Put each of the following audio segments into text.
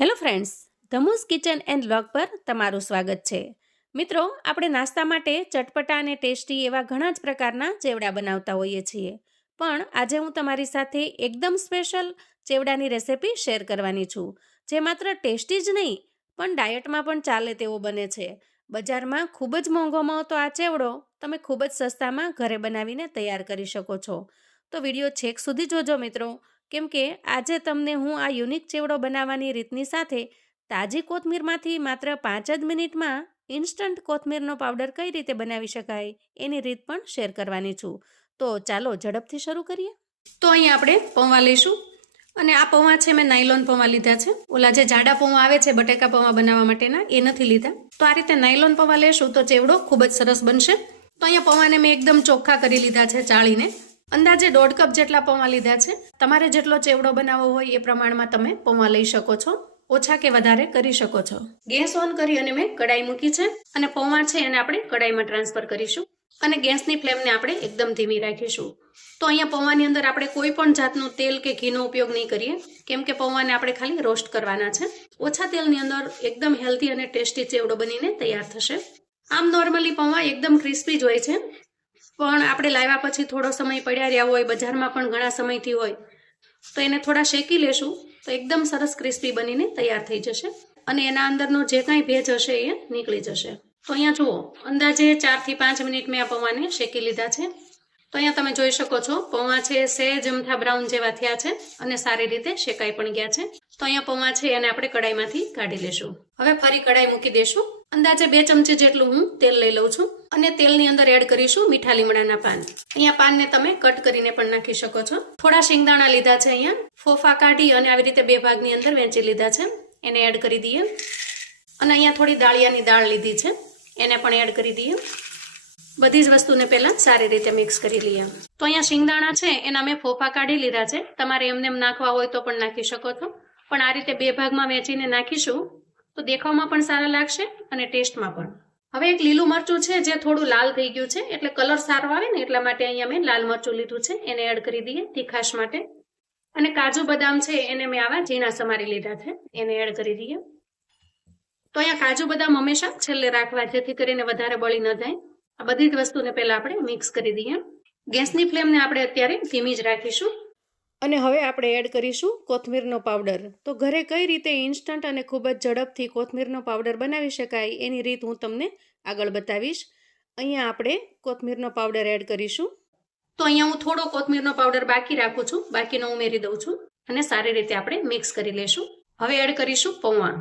Hello friends, ધમુસ kitchen and vlog પર તમારું સ્વાગત છે. મિત્રો, આપણે નાસ્તા માટે ચટપટા અને ટેસ્ટી એવા ઘણા જ પ્રકારના ચેવડા બનાવતા હોઈએ છીએ, પણ આજે હું તમારી સાથે એકદમ સ્પેશિયલ ચેવડાની રેસિપી શેર કરવાની છું, જે માત્ર ટેસ્ટી જ નહીં પણ ડાયટમાં પણ ચાલે તેવો બને છે. બજારમાં ખૂબ જ મોંઘો મળતો આ ચેવડો તમે ખૂબ જ સસ્તામાં ઘરે બનાવીને તૈયાર કરી શકો છો. તો વિડીયો છેક સુધી જોજો મિત્રો, કેમ કે આજે તમને હું આ યુનિક ચેવડો બનાવવાની રીતની સાથે તાજી કોથમીરમાંથી માત્ર 5 જ મિનિટમાં ઇન્સ્ટન્ટ કોથમીરનો પાવડર કઈ રીતે બનાવી શકાય એની રીત પણ શેર કરવાની છું. તો ચાલો ઝડપથી શરૂ કરીએ. તો અહીં આપણે પૌવા લઈશું, અને આ પૌવા છે મેં નાયલોન પૌવા લીધા છે. ઓલા જે જાડા પૌવા આવે છે બટેકા પૌવા બનાવવા માટેના, એ નથી લીધા. તો આ રીતે નાયલોન પૌવા લેશું તો ચેવડો ખૂબ જ સરસ બનશે. તો અહીંયા પૌવાને મેં એકદમ ચોખ્ખા કરી લીધા છે ચાળીને. અંદાજે 1.5 કપ જેટલા પૌવા લીધા છે. તમારે જેટલો ચેવડો બનાવવો હોય એ પ્રમાણમાં તમે પૌવા લઈ શકો છો, ઓછા કે વધારે કરી શકો છો. ગેસ ઓન કરી અને મેં કડાઈ મૂકી છે, અને પૌવા છે એને આપણે કડાઈમાં ટ્રાન્સફર કરીશું, અને ગેસની ફ્લેમને આપણે એકદમ ધીમી રાખીશું. તો અહીંયા પૌવાની અંદર આપણે કોઈ પણ જાતનું તેલ કે ઘીનો ઉપયોગ નહીં કરીએ, કેમ કે પૌવાને આપણે ખાલી રોસ્ટ કરવાના છે. ઓછા તેલની અંદર એકદમ હેલ્ધી અને ટેસ્ટી ચેવડો બનીને તૈયાર થશે. આમ નોર્મલી પૌવા એકદમ ક્રિસ્પી જ હોય છે, પણ આપણે લાવ્યા પછી થોડો સમય પડ્યા રહ્યા હોય, બજારમાં પણ ઘણા સમયથી હોય, તો એને થોડા શેકી લેશું તો એકદમ સરસ ક્રિસ્પી બનીને તૈયાર થઈ જશે, અને એના અંદરનો જે કાંઈ ભેજ હશે એ નીકળી જશે. તો અહીંયા જુઓ, અંદાજે 4 થી 5 મિનિટ મેં આ પૌવાને શેકી લીધા છે. તો અહીંયા તમે જોઈ શકો છો પૌવા છે સહેજ અમથા બ્રાઉન જેવા થયા છે, અને સારી રીતે શેકાઈ પણ ગયા છે. તો અહીંયા પૌવા છે એને આપણે કડાઈમાંથી કાઢી લેશું. હવે ફરી કડાઈ મૂકી દેશું. અંદાજે 2 ચમચી જેટલું હું તેલ લઈ લઉં છું, અને તેલની અંદર એડ કરીશું મીઠા લીમડાના પાન. અહીંયા પાનને તમે કટ કરીને પણ નાખી શકો છો. થોડા શિંગદાણા લીધા છે, અહીંયા ફોફા કાઢી અને આવી રીતે 2 ભાગની અંદર વહેંચી લીધા છે, એને એડ કરી દઈએ. અને અહીંયા થોડી દાળિયાની દાળ લીધી છે, એને પણ એડ કરી દઈએ. બધી જ વસ્તુને પહેલા સારી રીતે મિક્સ કરી લઈએ. તો અહીંયા શિંગદાણા છે એના મેં ફોફા કાઢી લીધા છે. તમારે એમને નાખવા હોય તો પણ નાખી શકો છો, પણ આ રીતે 2 ભાગમાં વહેંચીને નાખીશું તો દેખાવમાં પણ સારા લાગશે અને ટેસ્ટમાં પણ. હવે એક લીલું મરચું છે જે થોડું લાલ થઈ ગયું છે, એટલે કલર સારો આવે ને એટલા માટે અહીંયા મેં લાલ મરચું લીધું છે, એને એડ કરી દઈએ તીખાશ માટે. અને કાજુ બદામ છે એને મેં આવા ઝીણા સમારી લીધા છે, એને એડ કરી દઈએ. તો અહીંયા કાજુ બદામ હંમેશા છેલ્લે રાખવા, જેથી કરીને વધારે બળી ન જાય. આ બધી જ વસ્તુને પહેલા આપણે મિક્સ કરી દઈએ. ગેસની ફ્લેમને આપણે અત્યારે ધીમી જ રાખીશું. અને હવે આપણે એડ કરીશું કોથમીરનો પાવડર. તો ઘરે કઈ રીતે ઇન્સ્ટન્ટ અને ખૂબ જ ઝડપથી કોથમીરનો પાવડર બનાવી શકાય એની રીત હું તમને આગળ બતાવીશ. અહીંયા આપણે કોથમીરનો પાવડર એડ કરીશું. તો અહીંયા હું થોડો કોથમીરનો પાવડર બાકી રાખું છું, બાકીનો ઉમેરી દઉં છું, અને સારી રીતે આપણે મિક્સ કરી લેશું. હવે એડ કરીશું પૌવા.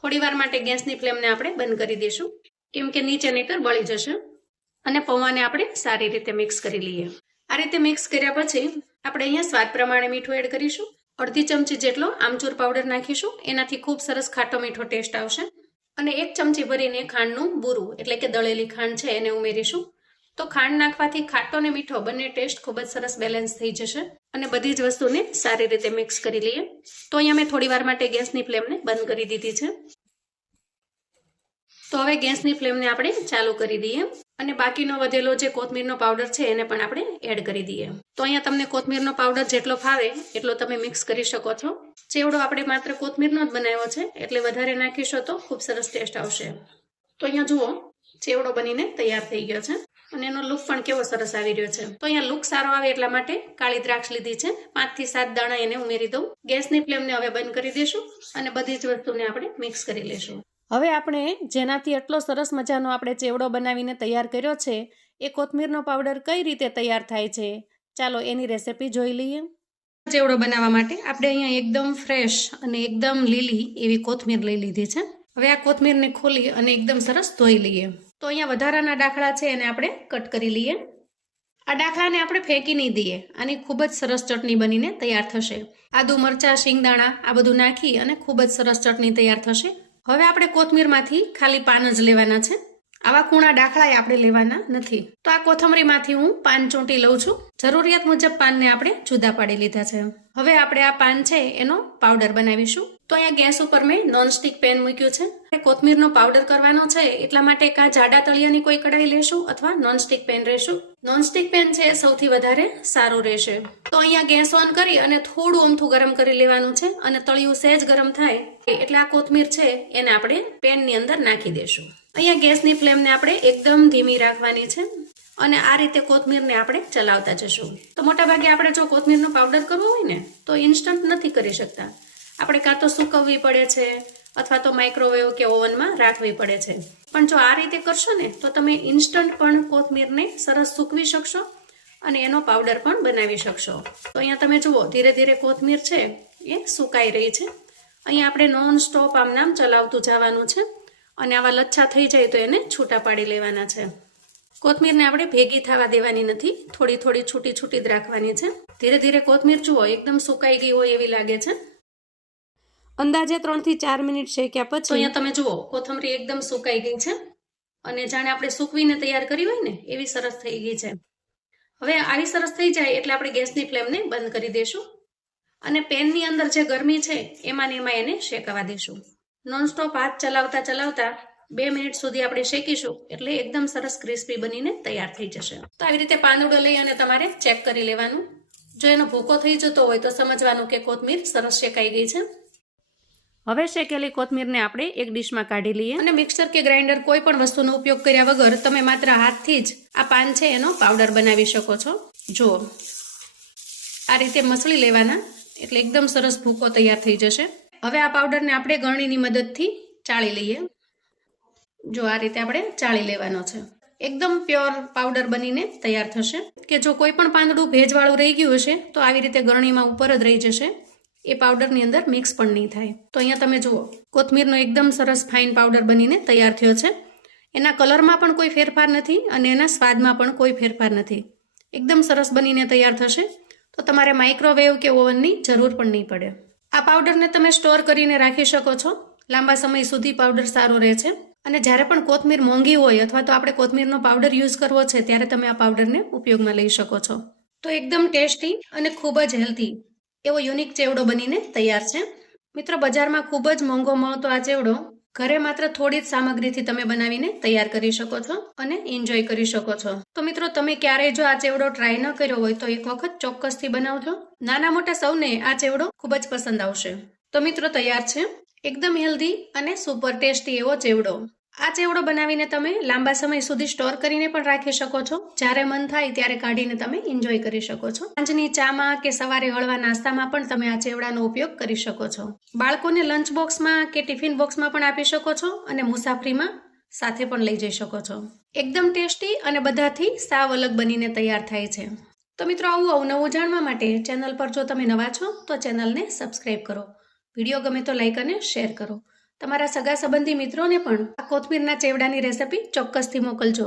થોડી વાર માટે ગેસની ફ્લેમને આપણે બંધ કરી દઈશું, કેમ કે નીચે નહીતર બળી જશે. અને પૌવાને આપણે સારી રીતે મિક્સ કરી લઈએ. આ રીતે મિક્સ કર્યા પછી આપણે અહીંયા સ્વાદ પ્રમાણે મીઠું એડ કરીશું. 1/2 ચમચી જેટલો આમચૂર પાવડર નાખીશું, એનાથી ખૂબ સરસ ખાટો મીઠો ટેસ્ટ આવશે. અને 1 ચમચી ભરીને ખાંડનું બૂરું એટલે કે દળેલી ખાંડ છે એને ઉમેરીશું. તો ખાંડ નાખવાથી ખાટો ને મીઠો બંને ટેસ્ટ ખૂબ જ સરસ બેલેન્સ થઈ જશે. અને બધી જ વસ્તુને સારી રીતે મિક્સ કરી લઈએ. તો અહીંયા મેં થોડી વાર માટે ગેસની ફ્લેમને બંધ કરી દીધી છે. તો હવે ગેસની ફ્લેમને આપણે ચાલુ કરી દઈએ, અને બાકીનો વધેલો જે કોથમીરનો પાવડર છે એને પણ આપણે એડ કરી દઈએ. તો અહીંયા તમને કોથમીરનો પાવડર જેટલો ફાવે એટલો તમે મિક્સ કરી શકો છો. ચેવડો આપણે માત્ર કોથમીરનો જ બનાવ્યો છે, એટલે વધારે નાખીશો તો ખૂબ સરસ ટેસ્ટ આવશે. તો અહીંયા જુઓ, ચેવડો બનીને તૈયાર થઈ ગયો છે, અને એનો લુક પણ કેવો સરસ આવી રહ્યો છે. તો અહીંયા લુક સારો આવે એટલા માટે કાળી દ્રાક્ષ લીધી છે, 5 થી 7 દાણા એને ઉમેરી દઉં. ગેસની ફ્લેમને હવે બંધ કરી દઈશું, અને બધી જ વસ્તુને આપણે મિક્સ કરી લઈશું. હવે આપણે જેનાથી એટલો સરસ મજાનો આપણે ચેવડો બનાવીને તૈયાર કર્યો છે, એ કોથમીરનો પાવડર કઈ રીતે તૈયાર થાય છે, ચાલો એની રેસિપી જોઈ લઈએ. ચેવડો બનાવવા માટે આપણે અહીંયા એકદમ ફ્રેશ અને એકદમ લીલી એવી કોથમીર લઈ લીધી છે. હવે આ કોથમીરને ખોલી અને એકદમ સરસ ધોઈ લઈએ. તો અહીંયા વધારાના ડાખલા છે એને આપણે કટ કરી લઈએ. આ ડાખલાને આપણે ફેંકી નહીં દઈએ, આની ખૂબ જ સરસ ચટણી બનીને તૈયાર થશે. આદુ મરચાં શિંગદાણા આ બધું નાખી અને ખૂબ જ સરસ ચટણી તૈયાર થશે. હવે આપણે કોથમીરમાંથી ખાલી પાન જ લેવાના છે, આવા કૂણા ડાખલા આપણે લેવાના નથી. તો આ કોથમરીમાંથી હું પાન ચૂંટી લઉં છું. જરૂરિયાત મુજબ પાનને આપણે જુદા પાડી લીધા છે. હવે આપણે આ પાન છે એનો પાવડર બનાવીશું. તો અહીંયા ગેસ ઉપર મેં નોનસ્ટિક પેન મૂક્યું છે. કોથમીરનો પાવડર કરવાનો છે એટલા માટે કાં જાડા તળિયાની કોઈ કઢાઈ લેશું અથવા નોનસ્ટિક પેન રહેશું. નોનસ્ટિક પેન છે સૌથી વધારે સારું રહેશે. તો અહીંયા ગેસ ઓન કરી અને થોડું અમથું ગરમ કરી લેવાનું છે અને તળિયું સહેજ ગરમ થાય એટલે આ કોથમીર છે એને આપણે પેનની અંદર નાખી દેશું. અહીંયા ગેસની ફ્લેમને આપણે એકદમ ધીમી રાખવાની છે અને આ રીતે કોથમીરને આપણે ચલાવતા જશું. તો મોટાભાગે આપણે જો કોથમીરનો પાવડર કરવો હોય ને તો ઇન્સ્ટન્ટ નથી કરી શકતા. આપણે કાં તો સૂકવવી પડે છે અથવા તો માઇક્રોવેવ કે ઓવનમાં રાખવી પડે છે. પણ જો આ રીતે કરશો ને તો તમે ઇન્સ્ટન્ટ પણ કોથમીરને સરસ સૂકવી શકશો અને એનો પાવડર પણ બનાવી શકશો. તો અહીંયા તમે જુઓ ધીરે ધીરે કોથમીર છે એ સુકાઈ રહી છે. અહીંયા આપણે નોન સ્ટોપ આમ નામ ચલાવતું જવાનું છે અને આવા લચ્છા થઈ જાય તો એને છૂટા પાડી લેવાના છે. કોથમીરને આપણે ભેગી થવા દેવાની નથી, થોડી થોડી છૂટી છૂટી જ રાખવાની છે. ધીરે ધીરે કોથમીર જુઓ એકદમ સુકાઈ ગઈ હોય એવી લાગે છે. અંદાજે 3 થી 4 મિનિટ શેક્યા પછી અહીંયા તમે જુઓ કોથમરી એકદમ સુકાઈ ગઈ છે અને જાણે આપણે સૂકવીને તૈયાર કરી હોય ને એવી સરસ થઈ ગઈ છે. હવે આવી સરસ થઈ જાય એટલે આપણે ગેસની ફ્લેમને બંધ કરી દઈશું અને પેનની અંદર જે ગરમી છે એમાં ને એમાં એને શેકવા દઈશું. નોનસ્ટોપ હાથ ચલાવતા ચલાવતા 2 મિનિટ સુધી આપણે શેકીશું એટલે એકદમ સરસ ક્રિસ્પી બનીને તૈયાર થઈ જશે. તો આવી રીતે પાંદડો લઈ અને તમારે ચેક કરી લેવાનું. જો એનો ભૂકો થઈ જતો હોય તો સમજવાનું કે કોથમીર સરસ શેકાઈ ગઈ છે. હવે શેકેલી કોથમીરને આપણે એક ડીશમાં કાઢી લઈએ અને મિક્સર કે ગ્રાઇન્ડર કોઈ પણ વસ્તુનો ઉપયોગ કર્યા વગર તમે માત્ર હાથથી જ આ પાન છે એનો પાવડર બનાવી શકો છો. જુઓ આ રીતે મસળી લેવાના એટલે એકદમ સરસ ભૂકો તૈયાર થઈ જશે. હવે આ પાવડરને આપણે ગળણીની મદદથી ચાળી લઈએ. જો આ રીતે આપણે ચાળી લેવાનો છે. એકદમ પ્યોર પાવડર બનીને તૈયાર થશે કે જો કોઈ પણ પાંદડું ભેજવાળું રહી ગયું હશે તો આવી રીતે ગળણીમાં ઉપર જ રહી જશે, એ પાવડરની અંદર મિક્સ પણ નહીં થાય. તો અહીંયા તમે જુઓ કોથમીરનો એકદમ સરસ ફાઇન પાવડર બનીને તૈયાર થયો છે. એના કલરમાં પણ કોઈ ફેરફાર નથી અને એના સ્વાદમાં પણ કોઈ ફેરફાર નથી. એકદમ સરસ બનીને તૈયાર થશે. તો તમારે માઇક્રોવેવ કે ઓવનની જરૂર પણ નહીં પડે. આ પાવડરને તમે સ્ટોર કરીને રાખી શકો છો. લાંબા સમય સુધી પાવડર સારો રહે છે અને જ્યારે પણ કોથમીર મોંઘી હોય અથવા તો આપણે કોથમીરનો પાવડર યુઝ કરવો છે ત્યારે તમે આ પાવડરને ઉપયોગમાં લઈ શકો છો. તો એકદમ ટેસ્ટી અને ખૂબ જ હેલ્ધી એવો યુનિક ચેવડો બનીને તૈયાર છે. મિત્રો બજારમાં ખૂબ જ મોંઘો મળતો આ ચેવડો ઘરે માત્ર થોડી જ સામગ્રીથી તમે બનાવીને તૈયાર કરી શકો છો અને એન્જોય કરી શકો છો. તો મિત્રો તમે ક્યારેય જો આ ચેવડો ટ્રાય ન કર્યો હોય તો એક વખત ચોક્કસથી બનાવજો. નાના મોટા સૌને આ ચેવડો ખૂબ જ પસંદ આવશે. તો મિત્રો તૈયાર છે એકદમ હેલ્ધી અને સુપર ટેસ્ટી એવો ચેવડો. આ ચેવડો બનાવીને તમે લાંબા સમય સુધી સ્ટોર કરીને પણ રાખી શકો છો. જ્યારે મન થાય ત્યારે કાઢીને તમે એન્જોય કરી શકો છો. સાંજની ચામાં કે સવારે હળવા નાસ્તામાં પણ તમે આ ચેવડાનો ઉપયોગ કરી શકો છો. બાળકોને લંચ બોક્સમાં કે ટિફિન બોક્સમાં પણ આપી શકો છો અને મુસાફરીમાં સાથે પણ લઈ જઈ શકો છો. એકદમ ટેસ્ટી અને બધાથી સાવ અલગ બનીને તૈયાર થાય છે. તો મિત્રો આવું અવનવું જાણવા માટે ચેનલ પર જો તમે નવા છો તો ચેનલને સબસ્ક્રાઇબ કરો. વિડીયો ગમે તો લાઈક અને શેર કરો. તમારા સગા સંબંધી મિત્રોને પણ આ કોથમીરના ચેવડાની રેસિપી ચોક્કસથી મોકલજો,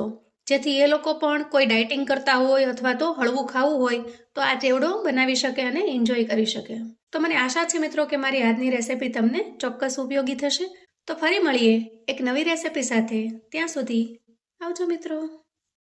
જેથી એ લોકો પણ કોઈ ડાયટિંગ કરતા હોય અથવા તો હળવું ખાવું હોય તો આ ચેવડો બનાવી શકે અને એન્જોય કરી શકે. તો મને આશા છે મિત્રો કે મારી આજની રેસિપી તમને ચોક્કસ ઉપયોગી થશે. તો ફરી મળીએ એક નવી રેસિપી સાથે. ત્યાં સુધી આવજો મિત્રો.